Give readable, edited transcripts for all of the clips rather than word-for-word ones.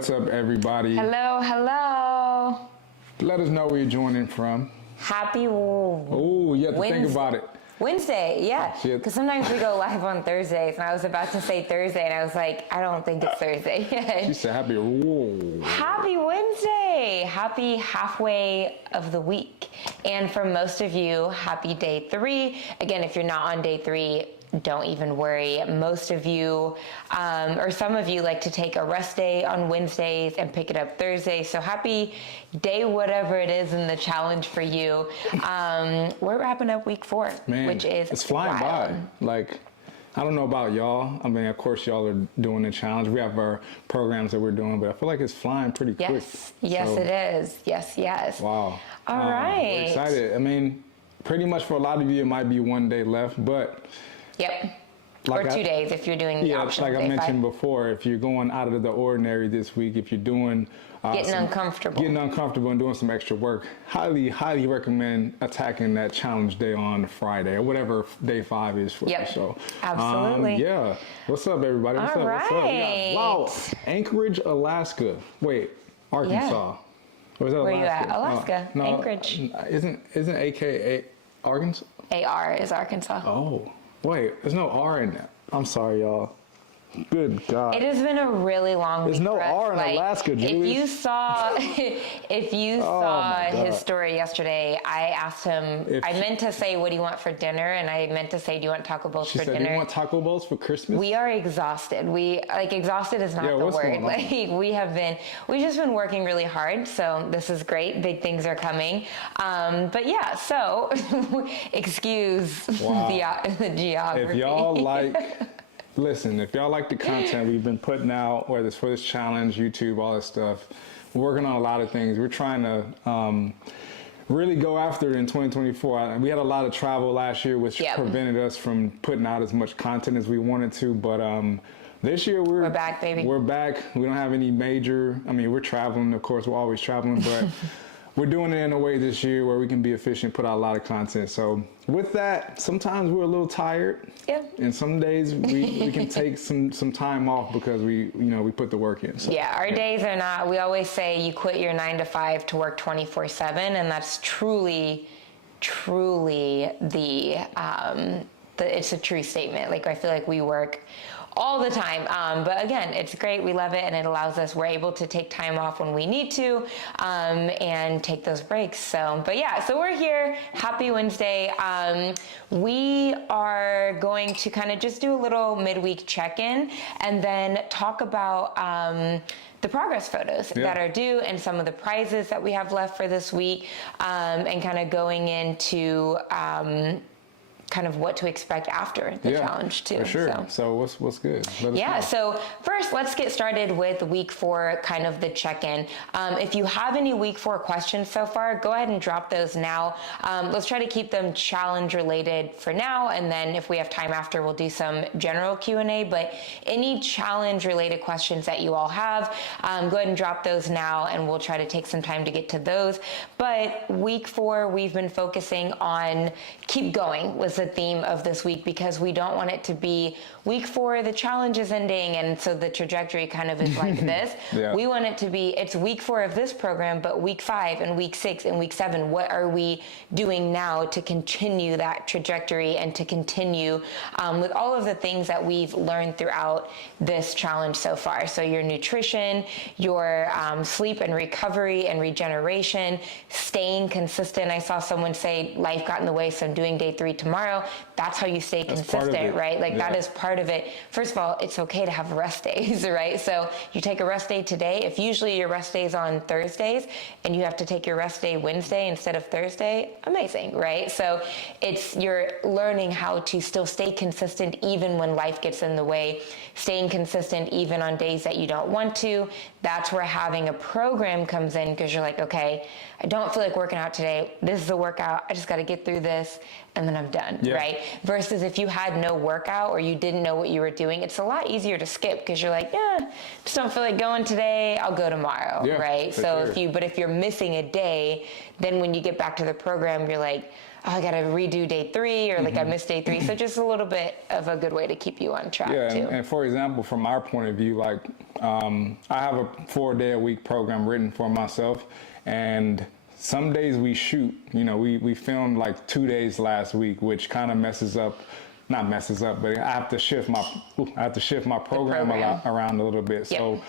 What's up, everybody? Hello, hello. Let us know where you're joining from. Happy Oh, you have to think about it. Wednesday, yeah. Because sometimes we go live on Thursdays, and I was about to say Thursday, and I was like, I don't think it's Thursday yet. She said happy. Happy Wednesday. Happy halfway of the week. And for most of you, happy day 3. Again, if you're not on day 3, don't even worry. Most of you, or some of you, like to take a rest day on Wednesdays and pick it up Thursday. So happy day, whatever it is in the challenge for you. We're wrapping up week 4, Man, which is it's flying wild. by. Like, I don't know about y'all. I mean, of course, y'all are doing the challenge. We have our programs that we're doing, but I feel like it's flying pretty quick. Yes, so, it is. Yes. Wow. All right. We're excited. I mean, pretty much for a lot of you, it might be 1 day left, but. Yep. Like or 2 days if you're doing the option. Like I mentioned before, if you're going out of the ordinary this week, if you're doing getting uncomfortable and doing some extra work, highly recommend attacking that challenge day on Friday or whatever day 5 is for you. So absolutely. Yeah. What's up, everybody? What's up? Right. What's up? Wow. Anchorage, Alaska. Wait, Arkansas. Yeah. Where are you at? Alaska. No, Anchorage. Isn't AKA Arkansas? AR is Arkansas. Oh. Wait, there's no R in that. I'm sorry, y'all. Good God. It has been a really long week. There's no R in Alaska, Julie. If you saw his story yesterday, I asked him, I meant to say, what do you want for dinner? And I meant to say, do you want taco bowls for dinner? She said, do you want taco bowls for Christmas? We are exhausted. exhausted is not the word. We've just been working really hard. So this is great. Big things are coming. But yeah, so excuse the geography. If y'all listen, if y'all like the content we've been putting out, whether it's for this challenge, YouTube, all this stuff, we're working on a lot of things. We're trying to really go after it in 2024. We had a lot of travel last year, which prevented us from putting out as much content as we wanted to. But this year we're back, baby. We're back. We don't have any major. I mean, we're traveling. Of course, we're always traveling, but. We're doing it in a way this year where we can be efficient, put out a lot of content. So with that, sometimes we're a little tired. Yeah. And some days we can take some time off because we put the work in. So, yeah, our days are not, we always say you quit your 9 to 5 to work 24/7. And that's truly it's a true statement. Like, I feel like we work all the time. But again, it's great. We love it. And it allows us, we're able to take time off when we need to, and take those breaks. So we're here. Happy Wednesday. We are going to kind of just do a little midweek check-in and then talk about, the progress photos that are due and some of the prizes that we have left for this week, and kind of going into, kind of what to expect after the challenge too. For sure. So what's good? So first let's get started with week 4, kind of the check-in. If you have any week 4 questions so far, go ahead and drop those now. Let's try to keep them challenge related for now, and then if we have time after, we'll do some general Q&A. But any challenge related questions that you all have, go ahead and drop those now, and we'll try to take some time to get to those. But week 4, we've been focusing on keep going was the theme of this week, because we don't want it to be week 4, the challenge is ending, and so the trajectory kind of is like this. We want it to be, it's week 4 of this program, but week 5 and week 6 and week 7, what are we doing now to continue that trajectory and to continue with all of the things that we've learned throughout this challenge so far. So your nutrition, your sleep and recovery and regeneration, staying consistent. I saw someone say life got in the way, so I'm doing day 3 tomorrow. That's how you stay consistent, right? Like that is part of it. First of all, it's okay to have rest days, right? So you take a rest day today. If usually your rest day is on Thursdays and you have to take your rest day Wednesday instead of Thursday, amazing, right? So you're learning how to still stay consistent even when life gets in the way, staying consistent even on days that you don't want to. That's where having a program comes in, because you're like, okay, I don't feel like working out today. This is the workout. I just got to get through this and then I'm done, right? Versus if you had no workout or you didn't know what you were doing, it's a lot easier to skip because you're like, yeah, just don't feel like going today, I'll go tomorrow, right? So if you're missing a day, then when you get back to the program, you're like, oh, I got to redo day 3 or like I missed day 3. So just a little bit of a good way to keep you on track too. And for example, from our point of view, like I have a 4-day-a-week program written for myself, and some days we shoot, you know, we filmed like 2 days last week, which kind of not messes up, but I have to shift my program around a little bit. So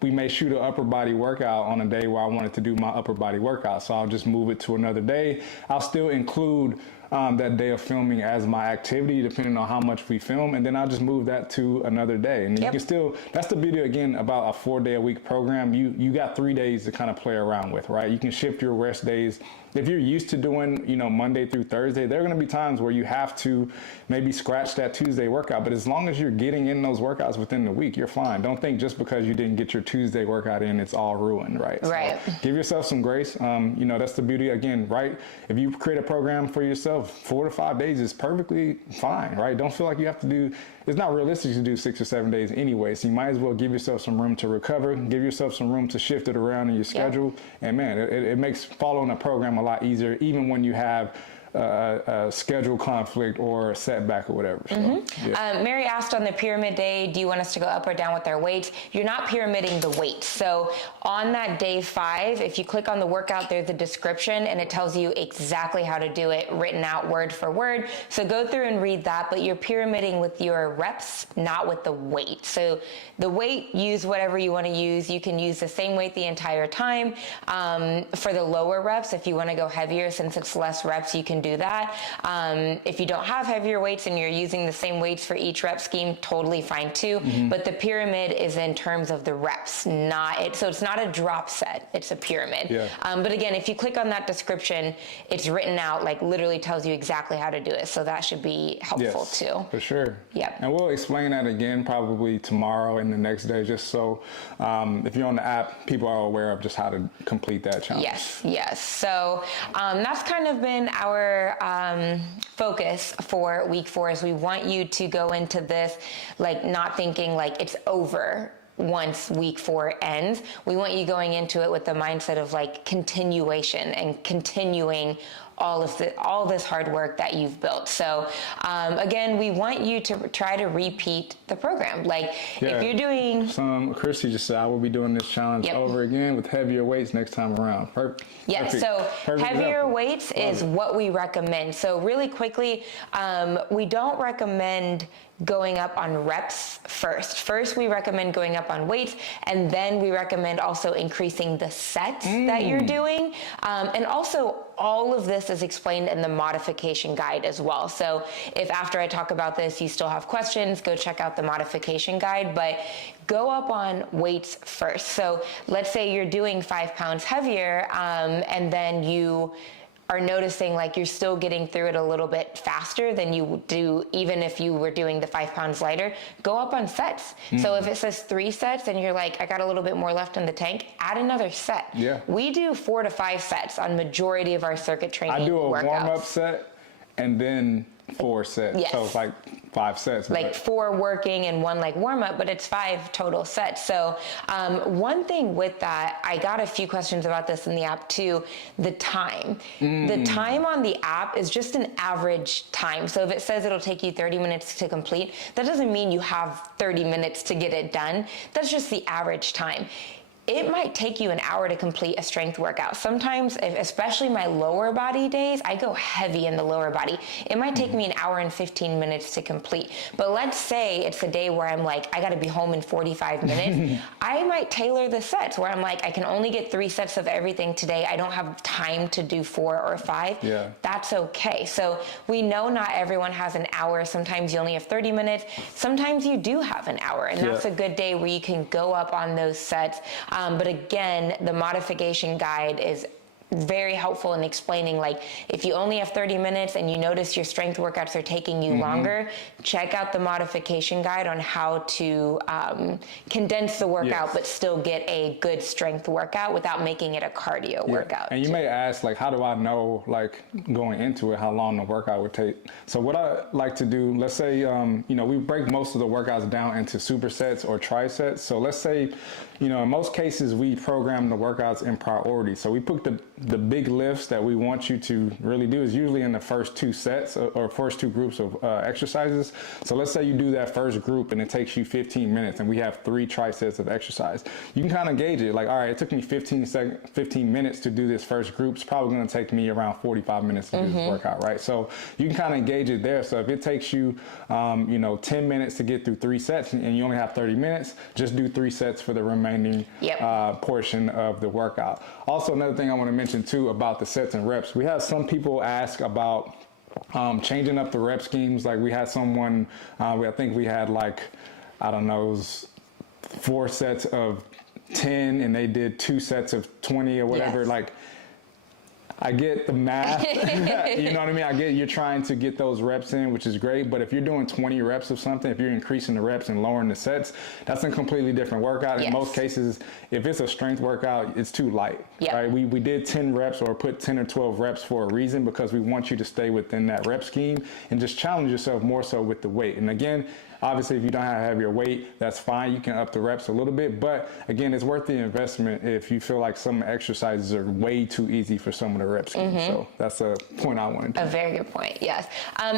we may shoot an upper body workout on a day where I wanted to do my upper body workout. So I'll just move it to another day. I'll still include that day of filming as my activity, depending on how much we film, and then I'll just move that to another day. And you can still, that's the beauty again about a 4-day-a-week program. You got 3 days to kind of play around with, right? You can shift your rest days. If you're used to doing, you know, Monday through Thursday, there are going to be times where you have to maybe scratch that Tuesday workout. But as long as you're getting in those workouts within the week, you're fine. Don't think just because you didn't get your Tuesday workout in, it's all ruined, right? Right. So give yourself some grace. You know, that's the beauty again, right? If you create a program for yourself, 4 to 5 days is perfectly fine, right? Don't feel like you have to do, it's not realistic to do 6 or 7 days anyway. So you might as well give yourself some room to recover, give yourself some room to shift it around in your schedule. And man, it makes following a program a lot easier, even when you have a schedule conflict or a setback or whatever. So, Mary asked on the pyramid day, do you want us to go up or down with our weights? You're not pyramiding the weights. So on that day 5, if you click on the workout, there's a description and it tells you exactly how to do it, written out word for word. So go through and read that, but you're pyramiding with your reps, not with the weight. So the weight, use whatever you want to use. You can use the same weight the entire time. For the lower reps, if you want to go heavier, since it's less reps, you can do that. If you don't have heavier weights and you're using the same weights for each rep scheme, totally fine too. But the pyramid is in terms of the reps, not it. So it's not a drop set, it's a pyramid. But again, if you click on that description, it's written out, like literally tells you exactly how to do it. So that should be helpful too. For sure. Yep. And we'll explain that again probably tomorrow and the next day, just so if you're on the app, people are aware of just how to complete that challenge. Yes. So that's kind of been our focus for week 4, is we want you to go into this like not thinking like it's over once week 4 ends. We want you going into it with the mindset of like continuation and continuing all this hard work that you've built. So again, we want you to try to repeat the program. Like if you're doing Chrissy just said I will be doing this challenge over again with heavier weights next time around. So heavier weights is what we recommend. So really quickly, we don't recommend going up on reps first. First, we recommend going up on weights, and then we recommend also increasing the sets that you're doing. And also, all of this is explained in the modification guide as well. So if after I talk about this, you still have questions, go check out the modification guide, but go up on weights first. So let's say you're doing 5 pounds heavier, and then you are noticing like you're still getting through it a little bit faster than you would do even if you were doing the 5 pounds lighter, go up on sets. So if it says 3 sets and you're like, I got a little bit more left in the tank, add another set. We do 4 to 5 sets on majority of our circuit training workouts. I do a warm-up set and then 4 sets. So it's like 5 sets. Like 4 working and 1 like warm up, but it's 5 total sets. So one thing with that, I got a few questions about this in the app too, the time. The time on the app is just an average time. So if it says it'll take you 30 minutes to complete, that doesn't mean you have 30 minutes to get it done. That's just the average time. It might take you an hour to complete a strength workout. Sometimes, especially my lower body days, I go heavy in the lower body. It might take me an hour and 15 minutes to complete. But let's say it's a day where I'm like, I gotta be home in 45 minutes. I might tailor the sets where I'm like, I can only get 3 sets of everything today. I don't have time to do 4 or 5. That's okay. So we know not everyone has an hour. Sometimes you only have 30 minutes. Sometimes you do have an hour. And that's a good day where you can go up on those sets. But again, the modification guide is very helpful in explaining, like, if you only have 30 minutes and you notice your strength workouts are taking you longer, check out the modification guide on how to condense the workout but still get a good strength workout without making it a cardio workout. And you may ask, like, how do I know, like, going into it, how long the workout would take? So what I like to do, let's say, you know, we break most of the workouts down into supersets or trisets. So let's say, you know, in most cases, we program the workouts in priority. So we put the big lifts that we want you to really do is usually in the first 2 sets or first 2 groups of exercises. So let's say you do that first group and it takes you 15 minutes and we have 3 trisets of exercise. You can kind of gauge it like, all right, it took me 15 minutes to do this first group. It's probably going to take me around 45 minutes to do this workout, right? So you can kind of gauge it there. So if it takes you, you know, 10 minutes to get through 3 sets and you only have 30 minutes, just do 3 sets for the remaining portion of the workout. Also, another thing I want to mention too about the sets and reps, we have some people ask about changing up the rep schemes. Like we had someone, I think we had like, I don't know, it was 4 sets of 10 and they did 2 sets of 20 or whatever. Like, I get the math, you know what I mean? I get you're trying to get those reps in, which is great. But if you're doing 20 reps of something, if you're increasing the reps and lowering the sets, that's a completely different workout. In most cases, if it's a strength workout, it's too light, right? We did 10 reps or put 10 or 12 reps for a reason, because we want you to stay within that rep scheme and just challenge yourself more so with the weight. And again, obviously, if you don't have your weight, that's fine. You can up the reps a little bit. But again, it's worth the investment if you feel like some exercises are way too easy for some of the rep schemes. So that's a point I wanted to make. A very good point, yes.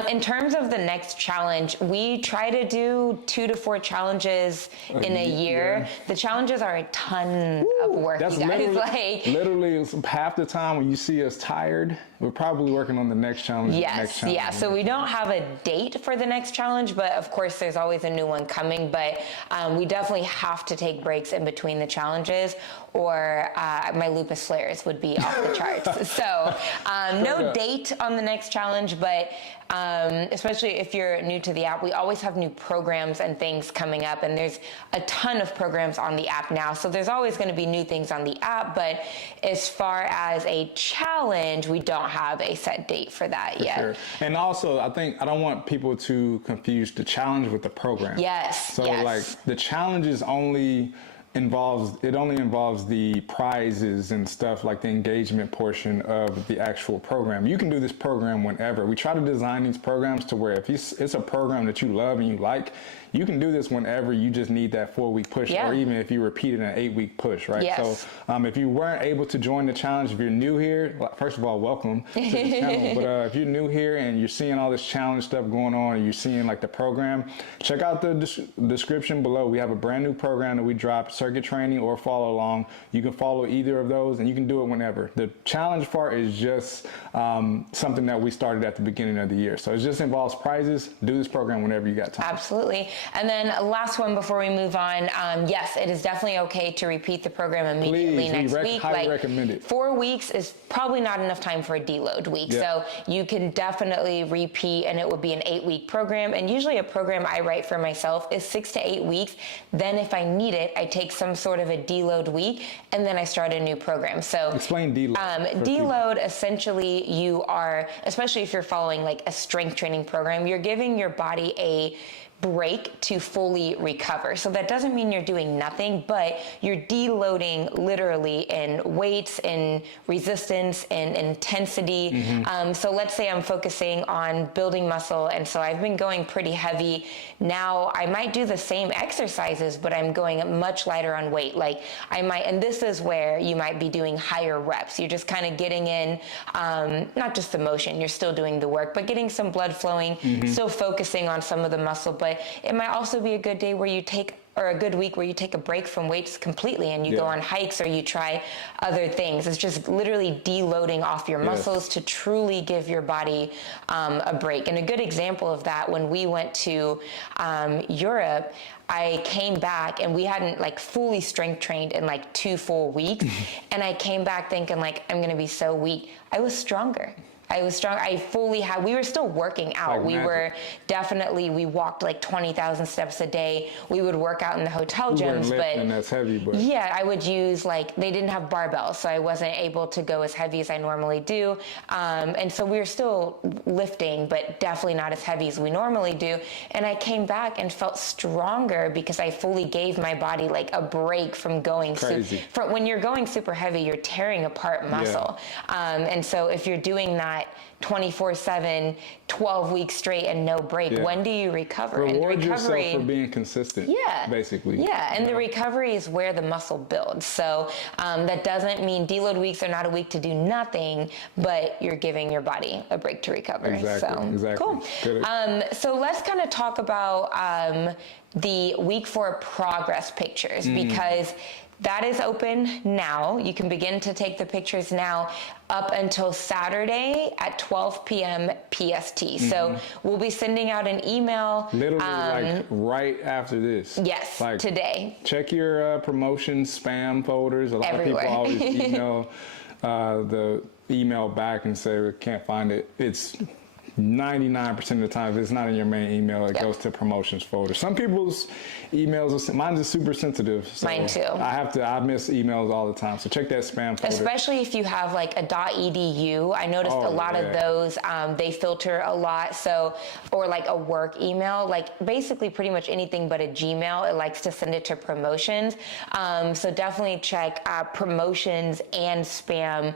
In terms of the next challenge, we try to do 2 to 4 challenges in a year. The challenges are a ton of work, that's you guys. Literally half the time when you see us tired, we're probably working on the next challenge. So we don't have a date for the next challenge, but of course there's always a new one coming. But we definitely have to take breaks in between the challenges, or my lupus flares would be off the charts. So no date on the next challenge, but especially if you're new to the app, we always have new programs and things coming up, and there's a ton of programs on the app now. So there's always going to be new things on the app, but as far as a challenge, we don't have a set date for that yet. Sure. And also, I think I don't want people to confuse the challenge with the program. So like the challenge is only involves the prizes and stuff, like the engagement portion of the actual program. You can do this program whenever. We try to design these programs to where if it's a program that you love and you like, you can do this whenever you just need that 4-week push, or even if you repeated an 8-week push, right? So if you weren't able to join the challenge, if you're new here, first of all, welcome to the channel. But if you're new here and you're seeing all this challenge stuff going on, and you're seeing like the program, check out the description below. We have a brand new program that we dropped, circuit training or follow along. You can follow either of those and you can do it whenever. The challenge part is just something that we started at the beginning of the year. So it just involves prizes. Do this program whenever you got time. Absolutely. And then last one before we move on, yes, it is definitely okay to repeat the program immediately next week. Highly recommend it. 4 weeks is probably not enough time for a deload week. So you can definitely repeat, and it would be an 8-week program. And usually a program I write for myself is 6 to 8 weeks. Then if I need it, I take some sort of a deload week, and then I start a new program. So explain deload. Deload, essentially, you are, especially if you're following like a strength training program, you're giving your body a break to fully recover. So that doesn't mean you're doing nothing, but you're deloading literally in weights, in resistance, in intensity. So let's say I'm focusing on building muscle, and so I've been going pretty heavy. Now I might do the same exercises, but I'm going much lighter on weight. Like I might, and this is where you might be doing higher reps. You're just kind of getting in, not just the motion, you're still doing the work, but getting some blood flowing, still focusing on some of the muscle. But it might also be a good day where you take, or a good week where you take a break from weights completely and you go on hikes or you try other things. It's just literally deloading off your muscles to truly give your body a break. And a good example of that, when we went to Europe, I came back and we hadn't like fully strength trained in like 2 full weeks. And I came back thinking like, I'm going to be so weak. I was stronger. I was strong. I fully had, we were still working out. Like we magic. were definitely, we walked like 20,000 steps a day. We would work out in the hotel We gyms, weren't lifting that's heavy, but yeah, I would use like, they didn't have barbells, so I wasn't able to go as heavy as I normally do. And so we were still lifting, but definitely not as heavy as we normally do. And I came back and felt stronger because I fully gave my body like a break from going. Crazy. When you're going super heavy, you're tearing apart muscle. And so if you're doing that 24/7, 12 weeks straight and no break, when do you recover? Reward and the recovery, yourself for being consistent. Yeah. Basically. Yeah, and the recovery is where the muscle builds. So that doesn't mean deload weeks are not a week to do nothing, but you're giving your body a break to recover. Exactly. So, cool. Good. So let's kind of talk about the week 4 progress pictures, because that is open now. You can begin to take the pictures now up until Saturday at 12 p.m. PST. So we'll be sending out an email. Literally like right after this. Yes, like, today. Check your promotions, spam folders. A lot Everywhere. of people always email the email back and say, we can't find it. It's 99% of the time, if it's not in your main email, it goes to promotions folder. Some people's emails, mine's is super sensitive. So Mine too. I miss emails all the time. So check that spam folder. Especially if you have like a .edu. I noticed a lot of those, they filter a lot. So, or like a work email, like basically pretty much anything but a Gmail, it likes to send it to promotions. So definitely check promotions and spam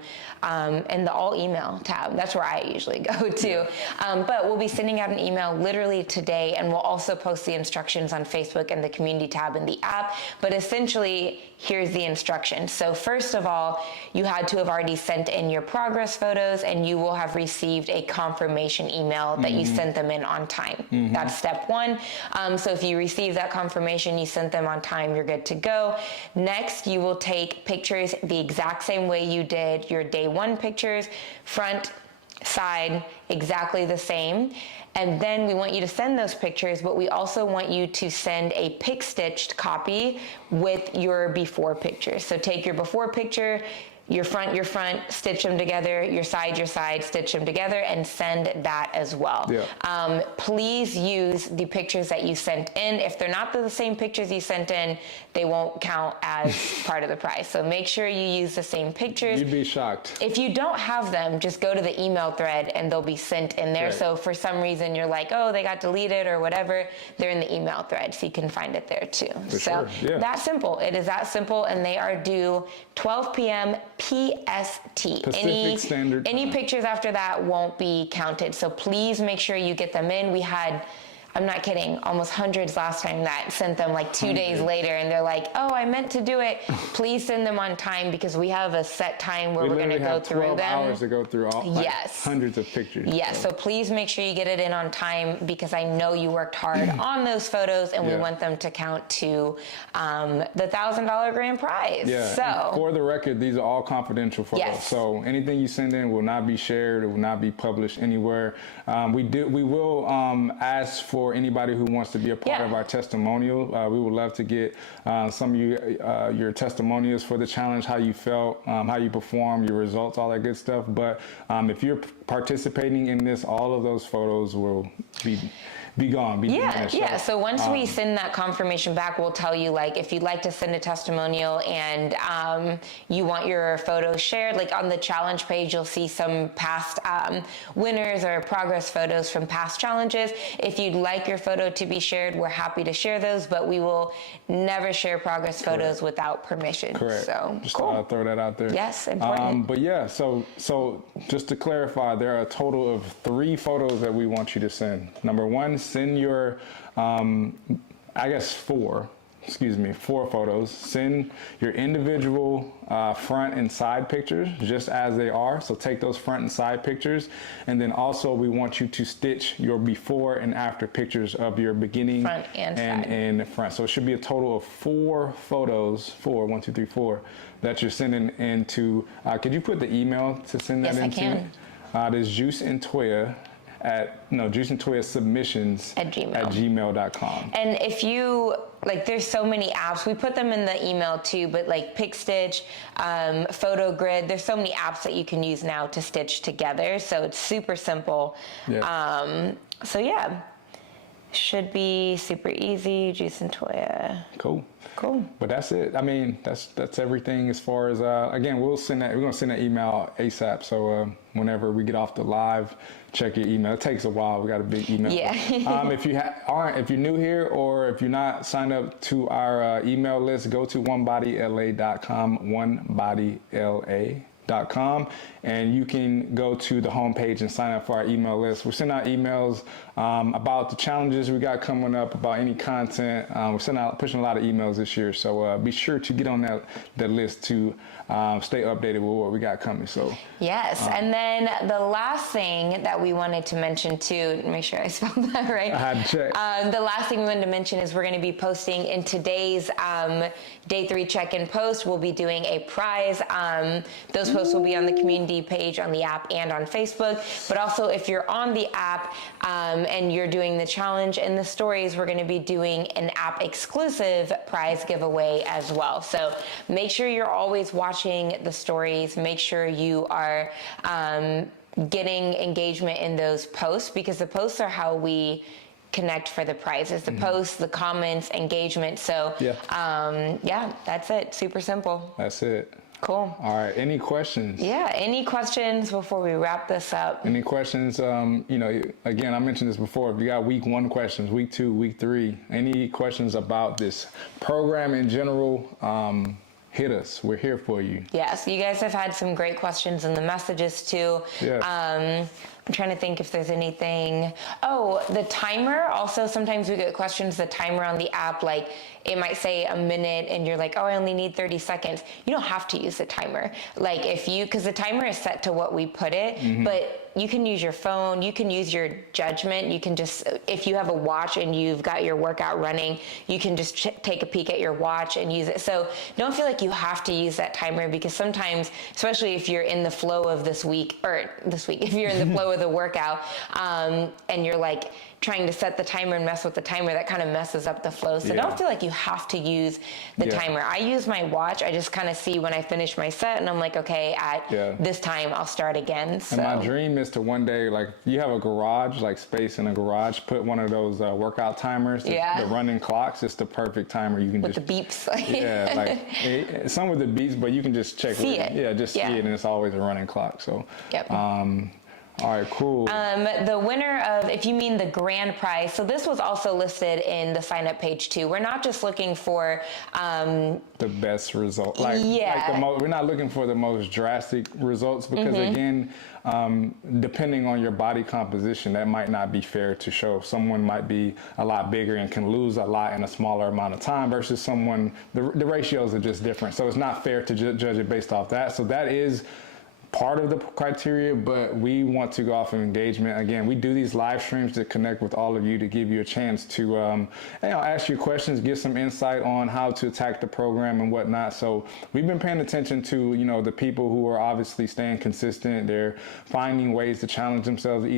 in the all email tab. That's where I usually go to. But we'll be sending out an email literally today, and we'll also post the instructions on Facebook and the community tab in the app. But essentially, here's the instructions. So first of all, you had to have already sent in your progress photos, and you will have received a confirmation email that you sent them in on time. That's step 1. So if you receive that confirmation, you sent them on time, you're good to go. Next, you will take pictures the exact same way you did your day 1 pictures, front, side, exactly the same. And then we want you to send those pictures, but we also want you to send a pic stitched copy with your before pictures. So take your before picture, your front, stitch them together, your side, stitch them together, and send that as well. Yeah. Please use the pictures that you sent in. If they're not the same pictures you sent in, they won't count as part of the price. So make sure you use the same pictures. You'd be shocked. If you don't have them, just go to the email thread and they'll be sent in there. Right. So for some reason you're like, oh, they got deleted or whatever, they're in the email thread, so you can find it there too. For sure. Yeah. That's simple. It is that simple, and they are due 12 p.m. PST. Pacific Standard Any Time. pictures after that won't be counted. So please make sure you get them in. We had, I'm not kidding, almost hundreds last time that sent them like 2 days later, and they're like, oh, I meant to do it. Please send them on time, because we have a set time where we're going to go through 12 them. hours to go through all Yes. hundreds of pictures. Yes, so please make sure you get it in on time, because I know you worked hard on those photos, and we want them to count to the $1,000 grand prize. Yeah. So And for the record, these are all confidential photos. Yes. So anything you send in will not be shared. It will not be published anywhere. We will ask for anybody who wants to be a part of our testimonial. We would love to get some of your testimonials for the challenge, how you felt, how you performed, your results, all that good stuff. But if you're participating in this, all of those photos will be gone. Yeah. So once we send that confirmation back, we'll tell you, like, if you'd like to send a testimonial and you want your photos shared, like on the challenge page, you'll see some past winners or progress photos from past challenges. If you'd like your photo to be shared, we're happy to share those, but we will never share progress photos without permission. Correct. So just cool. throw that out there. Yes, important. But yeah, so just to clarify, there are a total of 3 photos that we want you to send. Number 1, send your, 4 photos. Send your individual front and side pictures just as they are. So take those front and side pictures. And then also we want you to stitch your before and after pictures of your beginning Front and side. and front. So it should be a total of 4 photos, 4, that you're sending into. Could you put the email to send that Yes, I into? can. There's Juice and Toya at Juice and Toya submissions at gmail.com. And if you, like, there's so many apps. We put them in the email too, but like PicStitch, Photo Grid, there's so many apps that you can use now to stitch together. So it's super simple. Yeah. So yeah, should be super easy. Juice and Toya. Cool. Cool. But that's it. I mean, that's everything as far as, again, we're going to send that email ASAP. So whenever we get off the live, check your email. It takes a while. We got a big email. Yeah. If you're new here or if you're not signed up to our email list, go to onebodyla.com, onebodyla.com, and you can go to the homepage and sign up for our email list. We're sending out emails about the challenges we got coming up, about any content. We're pushing a lot of emails this year, so be sure to get on that list to stay updated with what we got coming. So yes, and then the last thing that we wanted to mention too, make sure I spelled that right. I had to check. The last thing we wanted to mention is we're going to be posting in today's Day 3 check-in post. We'll be doing a prize. Those posts will be on the community page on the app and on Facebook. But also, if you're on the app and you're doing the challenge and the stories, we're going to be doing an app exclusive prize giveaway as well. So make sure you're always watching the stories. Make sure you are getting engagement in those posts, because the posts are how we connect for the prizes. The posts, the comments, engagement. So yeah, that's it. Super simple. That's it. Cool. All right. Any questions? Yeah. Any questions before we wrap this up? Any questions? Again, I mentioned this before. If you got week 1 questions, week 2, week 3, any questions about this program in general, hit us. We're here for you. Yes. You guys have had some great questions in the messages too. Yeah. I'm trying to think if there's anything. Oh, the timer. Also, sometimes we get questions, the timer on the app, like it might say a minute and you're like, oh, I only need 30 seconds. You don't have to use the timer. Like because the timer is set to what we put it, but you can use your phone, you can use your judgment. You can just, if you have a watch and you've got your workout running, you can just take a peek at your watch and use it. So don't feel like you have to use that timer, because sometimes, especially if you're in the flow of if you're in the flow of the workout, and you're like trying to set the timer and mess with the timer, that kind of messes up the flow. So don't feel like you have to use the timer. I use my watch. I just kind of see when I finish my set and I'm like, okay, at this time I'll start again. So. And my dream is to one day, like, you have a garage, like space in a garage, put one of those workout timers, the running clocks. It's the perfect timer. You can with the beeps. Yeah, like some with the beeps, but you can just check see it. Yeah, just see it, and it's always a running clock. So all right, cool. The winner of, if you mean the grand prize, so this was also listed in the sign up page too. We're not just looking for the best result. We're not looking for the most drastic results, because again, depending on your body composition, that might not be fair to show. Someone might be a lot bigger and can lose a lot in a smaller amount of time versus someone, the ratios are just different. So it's not fair to judge it based off that. So that is part of the criteria, but we want to go off of engagement. Again, we do these live streams to connect with all of you, to give you a chance to ask you questions, get some insight on how to attack the program and whatnot. So we've been paying attention to the people who are obviously staying consistent. They're finding ways to challenge themselves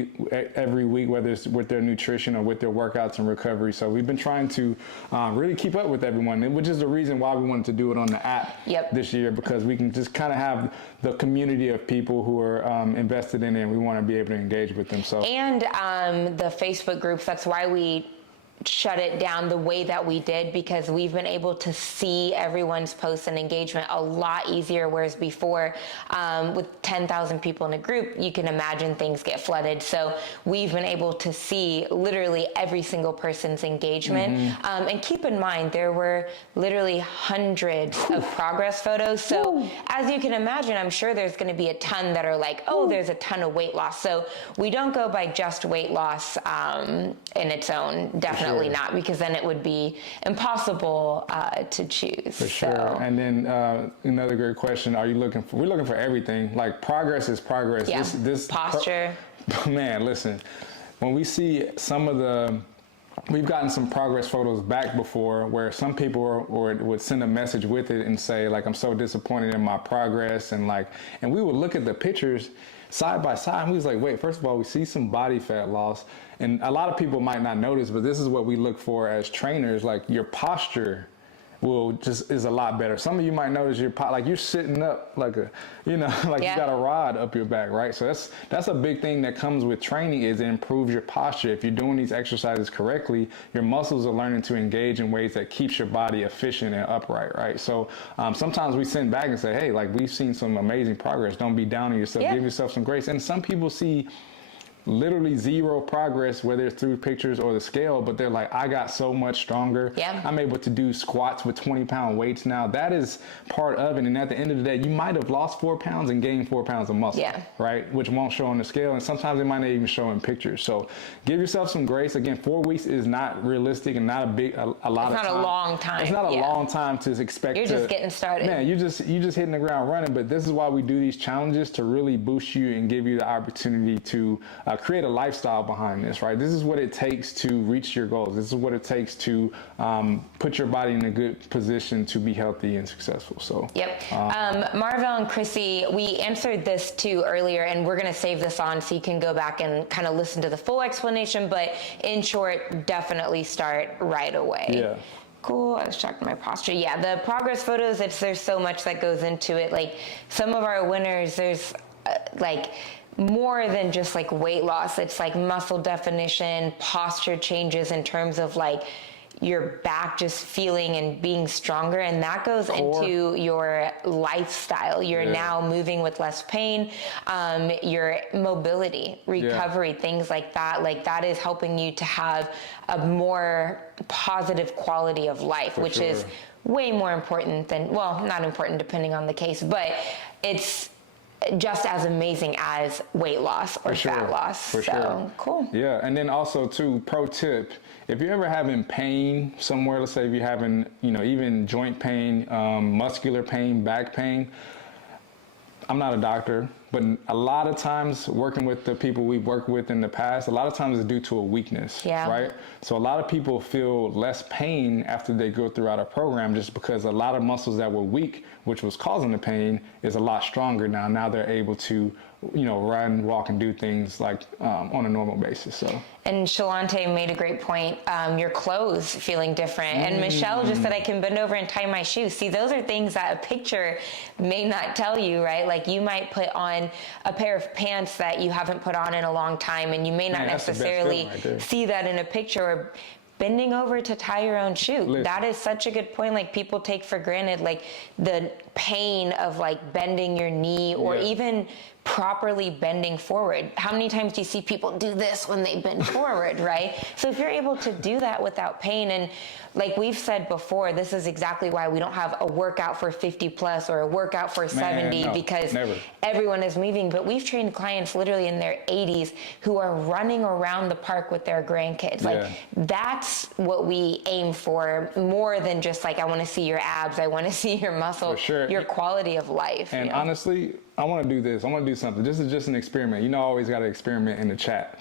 every week, whether it's with their nutrition or with their workouts and recovery. So we've been trying to really keep up with everyone, which is the reason why we wanted to do it on the app this year, because we can just kind of have the community of people who are invested in it, and we want to be able to engage with them. So and the Facebook groups, that's why we shut it down the way that we did, because we've been able to see everyone's posts and engagement a lot easier, whereas before with 10,000 people in a group, you can imagine things get flooded. So we've been able to see literally every single person's engagement. And keep in mind, there were literally hundreds of progress photos. So as you can imagine, I'm sure there's going to be a ton that are like, oh, there's a ton of weight loss. So we don't go by just weight loss in its own, definitely not, because then it would be impossible to choose. For sure. And then another great question: we're looking for everything. Like, progress is progress. Yeah. This posture. Man, listen. When we see we've gotten some progress photos back before where some people would send a message with it and say, like, I'm so disappointed in my progress, and we would look at the pictures. side by side, and we was like, wait, first of all, we see some body fat loss, and a lot of people might not notice, but this is what we look for as trainers. Like, your posture is a lot better. Some of you might notice like you're sitting up like a, like you got a rod up your back, right? So that's a big thing that comes with training, is it improves your posture. If you're doing these exercises correctly, your muscles are learning to engage in ways that keeps your body efficient and upright, right? So sometimes we sit back and say, hey, like, we've seen some amazing progress. Don't be down on yourself. Give yourself some grace. And some people see literally zero progress, whether it's through pictures or the scale, but they're like, I got so much stronger. I'm able to do squats with 20-pound weights now. That is part of it. And at the end of the day, you might have lost 4 pounds and gained 4 pounds of muscle, right? Which won't show on the scale. And sometimes it might not even show in pictures. So give yourself some grace. Again, 4 weeks is not realistic and not a lot of time. It's not a long time. It's not a long time to expect. You're just getting started. Man, you're just hitting the ground running. But this is why we do these challenges, to really boost you and give you the opportunity to create a lifestyle behind this, right? This is what it takes to reach your goals. This is what it takes to put your body in a good position to be healthy and successful. So Marvel and Chrissy, we answered this too earlier, and we're going to save this on so you can go back and kind of listen to the full explanation, but in short, definitely start right away. Cool. I was checking my posture. The progress photos, there's so much that goes into it. Like, some of our winners, there's more than just like weight loss. It's like muscle definition, posture changes in terms of like your back just feeling and being stronger, and that goes into your lifestyle. You're now moving with less pain, your mobility, recovery, things like that. Like, that is helping you to have a more positive quality of life, which is way more important than, well, not important depending on the case, but it's just as amazing as weight loss or fat loss. Cool. Yeah, and then also too, pro tip, if you're ever having pain somewhere, let's say if you're having, even joint pain, muscular pain, back pain, I'm not a doctor, but a lot of times working with the people we've worked with in the past, a lot of times it's due to a weakness, right? So a lot of people feel less pain after they go throughout a program, just because a lot of muscles that were weak, which was causing the pain, is a lot stronger now. Now they're able to, run, walk, and do things like on a normal basis. So. And Shalante made a great point. Your clothes feeling different. And Michelle just said, I can bend over and tie my shoes. See, those are things that a picture may not tell you, right? Like, you might put on a pair of pants that you haven't put on in a long time, and you may not necessarily see that in a picture. Or bending over to tie your own shoe. That is such a good point. Like, people take for granted, like, the pain of like bending your knee or even properly bending forward. How many times do you see people do this when they bend forward, right? So if you're able to do that without pain, and like we've said before, this is exactly why we don't have a workout for 50 plus or a workout for 70, because everyone is moving. But we've trained clients literally in their 80s who are running around the park with their grandkids. Like, that's what we aim for, more than just like, I want to see your abs, I want to see your muscle, your quality of life. And honestly, I want to do this. I want to do something. This is just an experiment. I always got to experiment in the chat.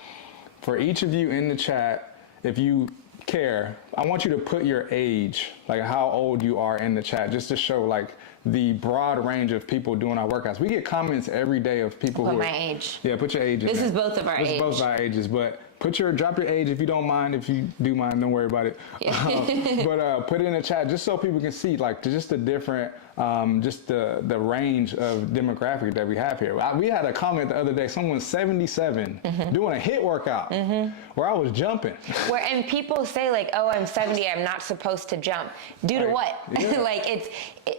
For each of you in the chat, if you care, I want you to put your age, like how old you are, in the chat, just to show like the broad range of people doing our workouts. We get comments every day of people who are my age. Yeah, put your age in This there. is both of our age. This is both our ages, but drop your age if you don't mind. If you do mind, don't worry about it. But put it in the chat just so people can see like just the different, just the range of demographic that we have here. We had a comment the other day, someone 77 doing a HIIT workout where I was jumping. And people say like, oh, I'm 70, I'm not supposed to jump. Due to what? Like,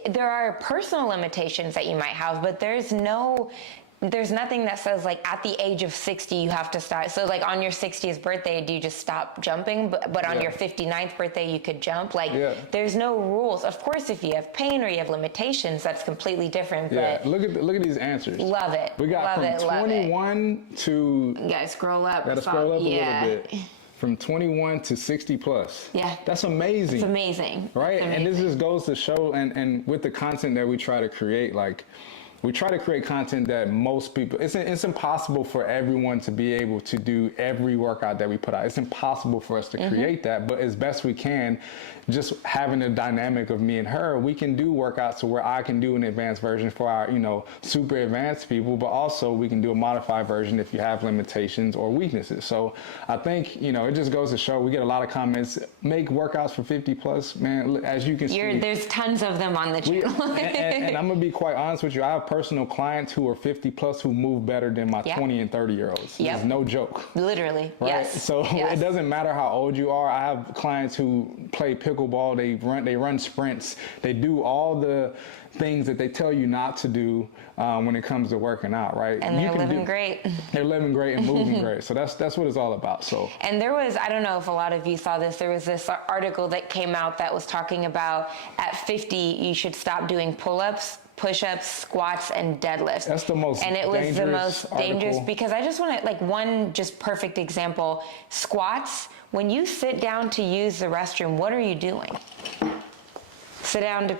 there are personal limitations that you might have, but there's nothing that says like at the age of 60 you have to start. So like on your 60th birthday, do you just stop jumping? But on your 59th birthday, you could jump. Like, there's no rules. Of course, if you have pain or you have limitations, that's completely different. But look at these answers. Love it. We got from 21 to. You gotta scroll up. Gotta scroll up a little bit. From 21 to 60 plus. That's amazing. It's amazing. Right? It's amazing. And this just goes to show, and with the content that we try to create, like, we try to create content that most people, it's impossible for everyone to be able to do every workout that we put out. It's impossible for us to create that, but as best we can, just having a dynamic of me and her, we can do workouts to where I can do an advanced version for our, super advanced people, but also we can do a modified version if you have limitations or weaknesses. So I think, it just goes to show, we get a lot of comments, make workouts for 50 plus, man, as you can see. There's tons of them on the channel. and I'm gonna be quite honest with you, I have personal clients who are 50 plus who move better than my 20 and 30 year olds. Yep. It's no joke. Literally, right? yes. So yes. It doesn't matter how old you are. I have clients who play pickleball, they run sprints, they do all the things that they tell you not to do when it comes to working out, right? And they're living great. They're living great and moving great. So that's what it's all about. So. And there was, I don't know if a lot of you saw this, there was this article that came out that was talking about at 50, you should stop doing pull-ups, push-ups, squats, and deadlifts. That's the most And it was the most dangerous article. Because I just want to, like, one just perfect example, squats, when you sit down to use the restroom, what are you doing? Sit down to,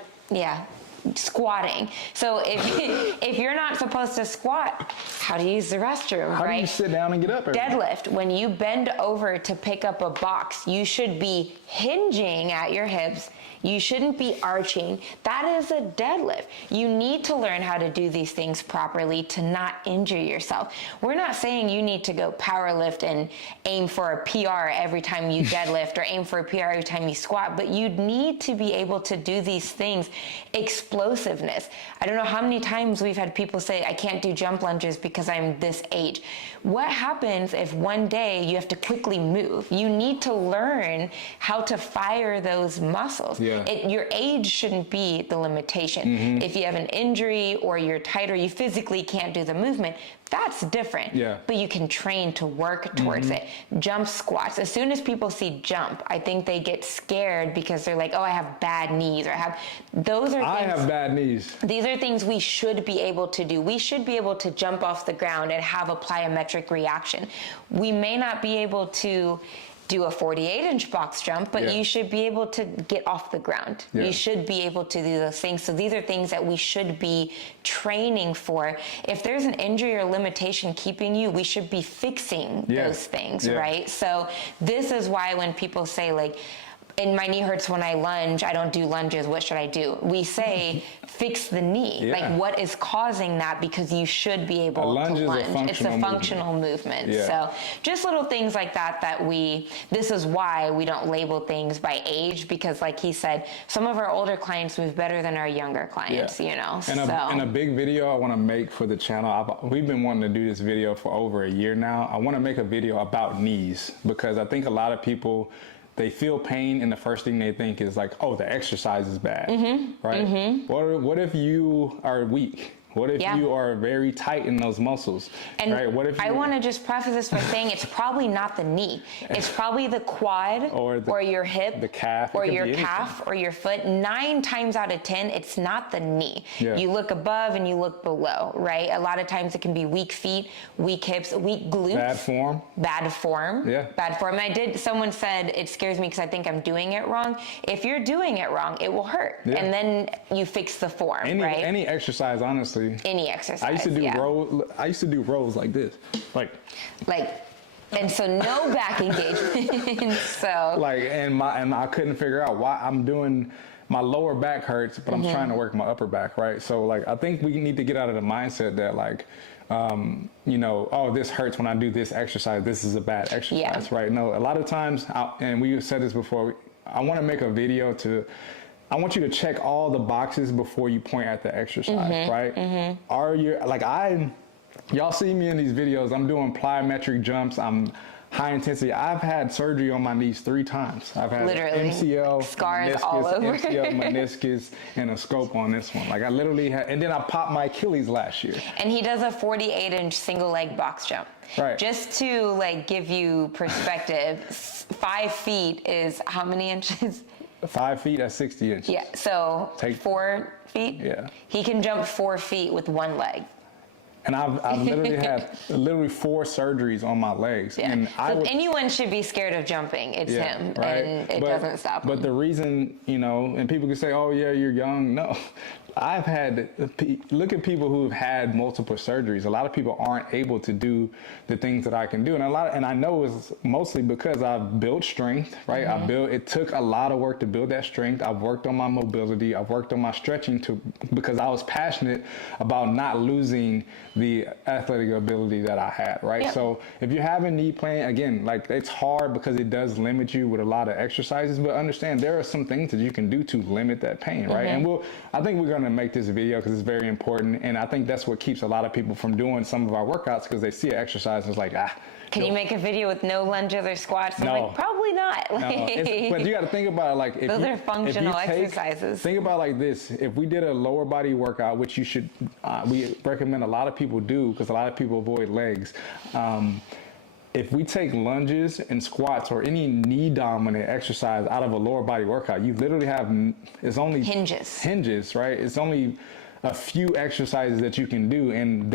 squatting. So if you're not supposed to squat, how do you use the restroom, How right? do you sit down and get up? Deadlift, when you bend over to pick up a box, you should be hinging at your hips. You shouldn't be arching. That is a deadlift. You need to learn how to do these things properly to not injure yourself. We're not saying you need to go power lift and aim for a PR every time you deadlift or aim for a PR every time you squat, but you need to be able to do these things. Explosiveness. I don't know how many times we've had people say, I can't do jump lunges because I'm this age. What happens if one day you have to quickly move? You need to learn how to fire those muscles. Yeah. Your age shouldn't be the limitation. If you have an injury or you're tight or you physically can't do the movement, that's different. Yeah. But you can train to work towards it. Jump squats. As soon as people see jump, I think they get scared because they're like, oh, I have bad knees, or I have bad knees. These are things we should be able to do. We should be able to jump off the ground and have a plyometric reaction. We may not be able to do a 48-inch box jump, but you should be able to get off the ground. Yeah. You should be able to do those things. So these are things that we should be training for. If there's an injury or limitation keeping you, we should be fixing those things, right? So this is why when people say, like, and my knee hurts when I lunge, I don't do lunges, what should I do? We say, fix the knee. Like, what is causing that? Because you should be able to lunge. It's a functional movement. So just little things like that this is why we don't label things by age, because like he said, some of our older clients move better than our younger clients, And a big video I want to make for the channel, we've been wanting to do this video for over a year now. I want to make a video about knees, because I think a lot of people, they feel pain and the first thing they think is like, oh, the exercise is bad, right? What if you are weak? What if you are very tight in those muscles? And right? What if I want to just preface this by saying it's probably not the knee. It's probably the quad or your hip, the calf, or your calf or your foot. 9 times out of 10, it's not the knee. Yeah. You look above and you look below, right? A lot of times it can be weak feet, weak hips, weak glutes. Bad form. Bad form. Yeah. Bad form. Someone said, it scares me because I think I'm doing it wrong. If you're doing it wrong, it will hurt. Yeah. And then you fix the form, right? Any exercise, honestly. Any exercise. I used to do rows like this, like, and so no back engagement. So and I couldn't figure out why I'm doing. My lower back hurts, but I'm trying to work my upper back, right? So like, I think we need to get out of the mindset that like, oh, this hurts when I do this exercise. This is a bad exercise, right? No, a lot of times, and we said this before, I want to make a video I want you to check all the boxes before you point at the exercise, right? Are you, y'all see me in these videos, I'm doing plyometric jumps, I'm high intensity. I've had surgery on my knees 3 times. I've had MCL, scars meniscus, all over. MCL, meniscus, and a scope on this one. Like I literally had, and then I popped my Achilles last year. And he does a 48-inch single leg box jump. Right. Just to like give you perspective, 5 feet is how many inches? 5 feet at 60 inches. Yeah, so 4 feet? Yeah. He can jump 4 feet with one leg. And I've literally had 4 surgeries on my legs. Yeah. And so anyone should be scared of jumping. It's him, right? and it doesn't stop him. But the reason, and people can say, oh yeah, you're young. No, I've had, look at people who've had multiple surgeries. A lot of people aren't able to do the things that I can do. And I know it's mostly because I've built strength, right? It took a lot of work to build that strength. I've worked on my mobility. I've worked on my stretching because I was passionate about not losing the athletic ability that I had, right? Yep. So if you have a knee pain, again, like it's hard because it does limit you with a lot of exercises, but understand there are some things that you can do to limit that pain, right? And I think we're going to make this video because it's very important, and I think that's what keeps a lot of people from doing some of our workouts, because they see an exercise and it's like, can you make a video with no lunges or squats? I'm like, probably not. No, but you got to think about it like, if those are functional exercises. Think about it like this: if we did a lower body workout, which you should, we recommend a lot of people do because a lot of people avoid legs. If we take lunges and squats or any knee dominant exercise out of a lower body workout, you literally have, it's only hinges, right? It's only a few exercises that you can do, and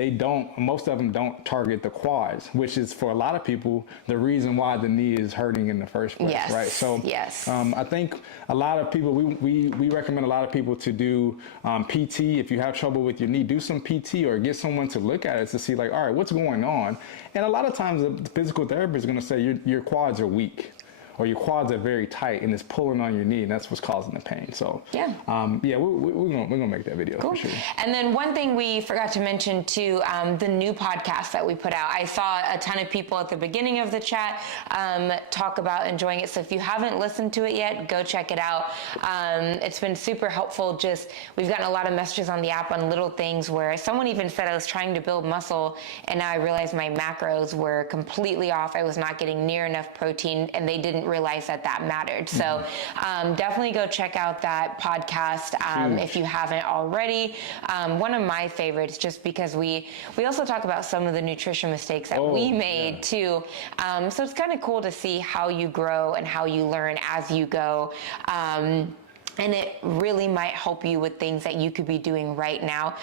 most of them don't target the quads, which is for a lot of people the reason why the knee is hurting in the first place, right? So I think a lot of people, we recommend a lot of people to do PT. If you have trouble with your knee, do some PT or get someone to look at it to see like, all right, what's going on? And a lot of times the physical therapist is going to say your quads are weak, or your quads are very tight and it's pulling on your knee, and that's what's causing the pain. So we're gonna make that video for sure. And then one thing we forgot to mention too, the new podcast that we put out. I saw a ton of people at the beginning of the chat talk about enjoying it. So if you haven't listened to it yet, go check it out. It's been super helpful. We've gotten a lot of messages on the app on little things where someone even said I was trying to build muscle and now I realized my macros were completely off. I was not getting near enough protein, and they didn't realize that mattered. So definitely go check out that podcast if you haven't already. One of my favorites, just because we also talk about some of the nutrition mistakes that we made too. So it's kind of cool to see how you grow and how you learn as you go. And it really might help you with things that you could be doing right now.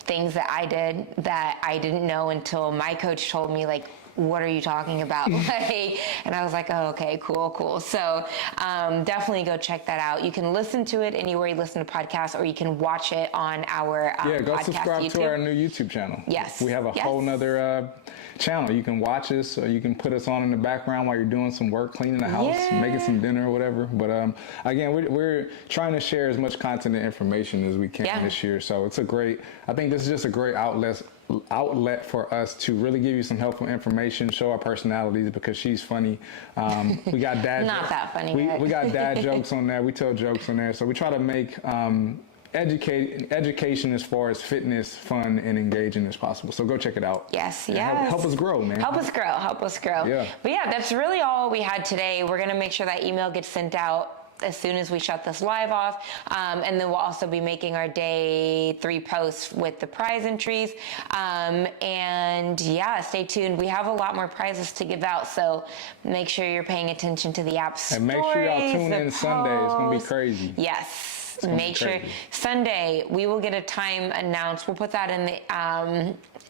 Things that I did that I didn't know until my coach told me, like, what are you talking about? And I was like, oh, okay, cool. So definitely go check that out. You can listen to it anywhere you listen to podcasts, or you can watch it on our go podcast subscribe YouTube. to our new YouTube channel. Yes. We have a whole nother channel. You can watch us, or you can put us on in the background while you're doing some work, cleaning the house, making some dinner or whatever. But again, we're trying to share as much content and information as we can this year. So I think this is just a great outlet for us to really give you some helpful information, show our personalities, because she's funny. We got dad not that funny. We got dad jokes on there. We tell jokes on there. So we try to make education as far as fitness fun and engaging as possible. So go check it out. Yes. Help us grow, man. Help us grow. Yeah. But that's really all we had today. We're going to make sure that email gets sent out as soon as we shut this live off. And then we'll also be making our day 3 posts with the prize entries. And stay tuned. We have a lot more prizes to give out, so make sure you're paying attention to the app stories. And make sure y'all tune in Sunday. It's going to be crazy. Yes. Make sure Sunday we will get a time announced. We'll put that in the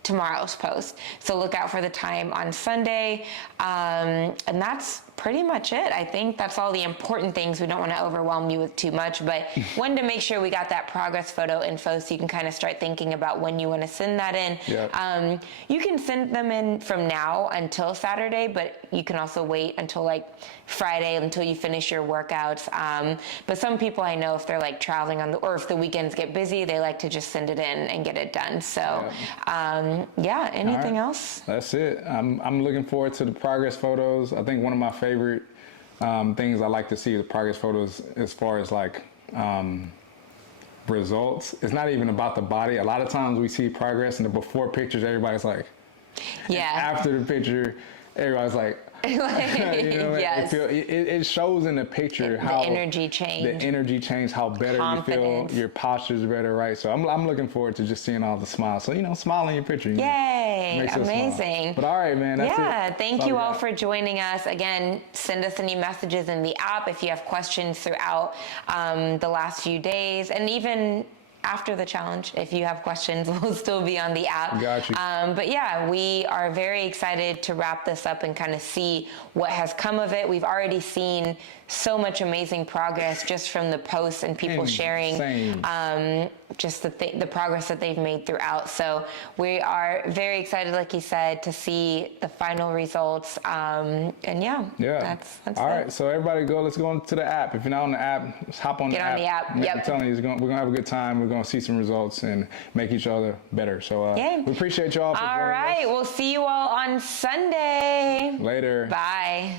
tomorrow's post. So look out for the time on Sunday. And that's pretty much it. I think that's all the important things. We don't want to overwhelm you with too much, but wanted to make sure we got that progress photo info so you can kind of start thinking about when you want to send that in. Yep. You can send them in from now until Saturday, but you can also wait until like Friday until you finish your workouts. But some people I know, if they're like traveling or if the weekends get busy, they like to just send it in and get it done. So anything else? That's it. I'm looking forward to the progress photos. I think one of my favorite things I like to see with progress photos as far as like results. It's not even about the body. A lot of times we see progress in the before pictures, everybody's like, after the picture, everybody's like, it shows in the picture how the energy changed, how better confidence. You feel, your posture's better, right? So I'm looking forward to just seeing all the smiles. So smile in your picture. Yay! Amazing. But all right, man. That's it. Thank you all for joining us. Again, send us any messages in the app if you have questions throughout the last few days, and even after the challenge, if you have questions, we'll still be on the app. Got you. But we are very excited to wrap this up and kind of see what has come of it. We've already seen so much amazing progress just from the posts and people sharing. just the progress that they've made throughout. So we are very excited, like you said, to see the final results. And yeah, that's all right. So everybody let's go into the app. If you're not on the app, let's hop on the app. Get on the app. Yep. I'm telling you, we're going to have a good time. We're going to see some results and make each other better. So we appreciate y'all for joining us. All right. We'll see you all on Sunday. Later. Bye.